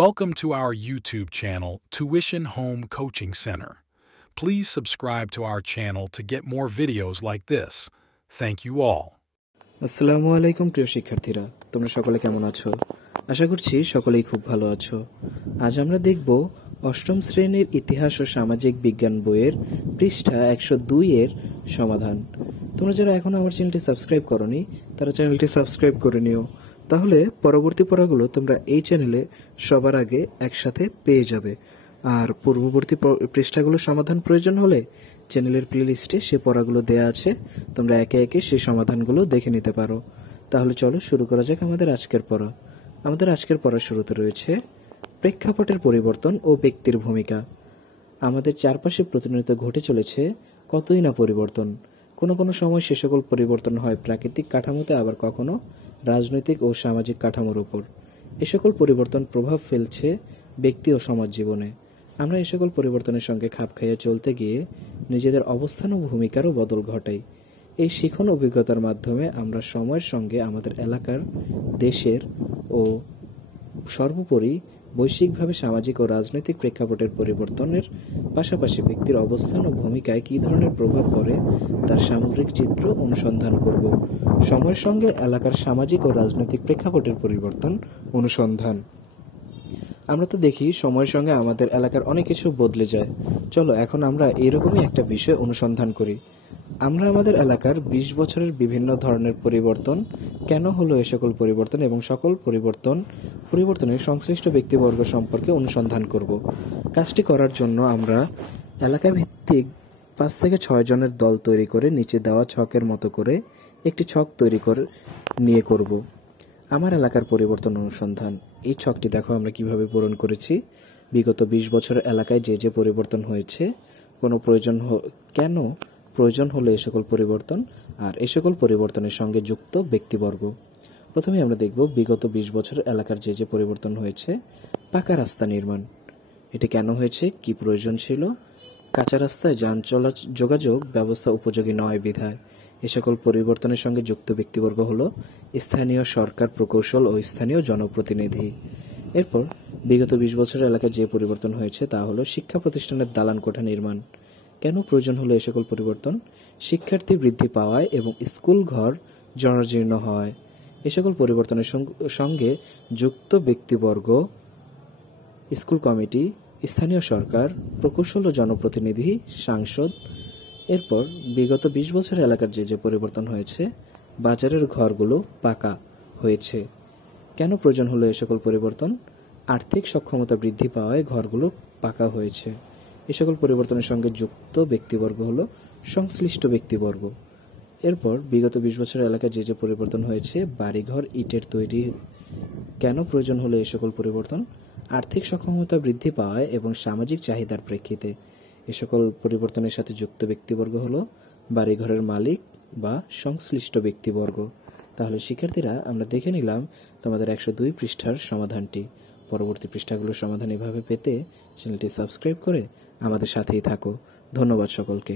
Welcome to our YouTube channel, Tuition Home Coaching Center. Please subscribe to our channel to get more videos like this. Thank you all. আসসালামু আলাইকুম প্রিয় শিক্ষার্থীরা, তোমরা সকলে কেমন আছো? আশা করছি সকলেই খুব ভালো আছো। আজ আমরা দেখব অষ্টম শ্রেণীর ইতিহাস ও সামাজিক বিজ্ঞান বইয়ের পৃষ্ঠা 102 এর সমাধান। তোমরা যারা এখনো আমার চ্যানেলটি সাবস্ক্রাইব করোনি তারা চ্যানেলটি সাবস্ক্রাইব করে নিও, তাহলে পরবর্তী পড়াগুলো তোমরা এই চ্যানেলে সবার আগে একসাথে পেয়ে যাবে। আর পূর্ববর্তী পৃষ্ঠাগুলো সমাধান প্রয়োজন হলে চ্যানেলের প্লেলিস্টে সে পড়াগুলো দেয়া আছে, তোমরা একে একে সেই সমাধানগুলো দেখে নিতে পারো। তাহলে চলো শুরু করা যাক আমাদের আজকের পড়া। আমাদের আজকের পড়ার শুরুতে রয়েছে প্রেক্ষাপটের পরিবর্তন ও ব্যক্তির ভূমিকা। আমাদের চারপাশে প্রতিনিয়ত ঘটে চলেছে কতই না পরিবর্তন। কোনো কোনো সময় সে সকল পরিবর্তন হয় প্রাকৃতিক কাঠামোতে, আবার কখনো রাজনৈতিক ও সামাজিক কাঠামোর উপর। এ সকল পরিবর্তন প্রভাব ফেলছে ব্যক্তি ও সমাজ জীবনে। আমরা এ সকল পরিবর্তনের সঙ্গে খাপ খাইয়ে চলতে গিয়ে নিজেদের অবস্থান ও ভূমিকারও বদল ঘটাই। এই শিখন অভিজ্ঞতার মাধ্যমে আমরা সময়ের সঙ্গে আমাদের এলাকার, দেশের ও সর্বোপরি বৈশ্বিকভাবে সামাজিক ও রাজনৈতিক প্রেক্ষাপটের পরিবর্তনের পাশাপাশি ব্যক্তির অবস্থান ও ভূমিকায় কী ধরনের প্রভাব পড়ে তার সামগ্রিক চিত্র অনুসন্ধান করব। সময়ের সঙ্গে এলাকার সামাজিক ও রাজনৈতিক প্রেক্ষাপটের পরিবর্তন অনুসন্ধান। আমরা তো দেখি সময়ের সঙ্গে আমাদের এলাকার অনেক কিছু বদলে যায়। চলো এখন আমরা এইরকমই একটা বিষয় অনুসন্ধান করি। আমরা আমাদের এলাকার 20 বছরের বিভিন্ন ধরনের পরিবর্তন কেন হলো, এ সকল পরিবর্তন এবং সকল পরিবর্তনের সংশ্লিষ্ট ব্যক্তিবর্গ সম্পর্কে অনুসন্ধান করব। কাজটি করার জন্য আমরা এলাকা ভিত্তিক 5 থেকে 6 জনের দল তৈরি করে নিচে দেওয়া ছকের মতো করে একটি ছক তৈরি করে নিয়ে করব আমার এলাকার পরিবর্তন অনুসন্ধান। এই ছকটি দেখো আমরা কিভাবে পূরণ করেছি। বিগত 20 বছরের এলাকায় যে যে পরিবর্তন হয়েছে, কেন প্রয়োজন হলো এ সকল পরিবর্তন, আর এ সকল পরিবর্তনের সঙ্গে যুক্ত ব্যক্তিবর্গ। প্রথমে আমরা দেখব বিগত 20 বছরের এলাকার যে যে পরিবর্তন হয়েছে। পাকা রাস্তা নির্মাণ, এটি কেন হয়েছে, কি প্রয়োজন ছিল? কাঁচা রাস্তায় যান যোগাযোগ ব্যবস্থা উপযোগী নয় বিধায় এ সকল পরিবর্তনের সঙ্গে যুক্ত ব্যক্তিবর্গ হলো স্থানীয় সরকার, প্রকৌশল ও স্থানীয় জনপ্রতিনিধি। এরপর বিগত 20 বছরের এলাকায় যে পরিবর্তন হয়েছে তা হলো শিক্ষা প্রতিষ্ঠানের দালান কোঠা নির্মাণ। কেন প্রয়োজন হলো এ সকল পরিবর্তন? শিক্ষার্থী বৃদ্ধি পাওয়ায় এবং স্কুল ঘর জরাজীর্ণ হয়। এ সকল পরিবর্তনের সঙ্গে যুক্ত ব্যক্তিবর্গ স্কুল কমিটি, স্থানীয় সরকার, প্রকৌশল ও জনপ্রতিনিধি, সাংসদ। এরপর বিগত 20 বছরের এলাকার যে যে পরিবর্তন হয়েছে। বাজারের ঘরগুলো পাকা হয়েছে। কেন প্রয়োজন হলো এ সকল পরিবর্তন? আর্থিক সক্ষমতা বৃদ্ধি পাওয়ায় ঘরগুলো পাকা হয়েছে। এ সকল পরিবর্তনের সঙ্গে যুক্ত ব্যক্তিবর্গ হলো সংশ্লিষ্ট ব্যক্তিবর্গ। এরপর বিগত 20 বছরের এলাকায় যে যে পরিবর্তন হয়েছে। বাড়িঘর ইটের তৈরি। কেন প্রয়োজন হলো এ সকল পরিবর্তন? আর্থিক সক্ষমতা বৃদ্ধি পাওয়ায় এবং সামাজিক চাহিদার প্রেক্ষিতে। এ সকল পরিবর্তনের সাথে যুক্ত ব্যক্তিবর্গ হলো বাড়িঘরের মালিক বা সংশ্লিষ্ট ব্যক্তিবর্গ। তাহলে শিক্ষার্থীরা, আমরা দেখে নিলাম তোমাদের 102 পৃষ্ঠার সমাধানটি। পরবর্তী পৃষ্ঠাগুলোর সমাধান এভাবে পেতে চ্যানেলটি সাবস্ক্রাইব করে আমাদের সাথেই থাকো। ধন্যবাদ সকলকে।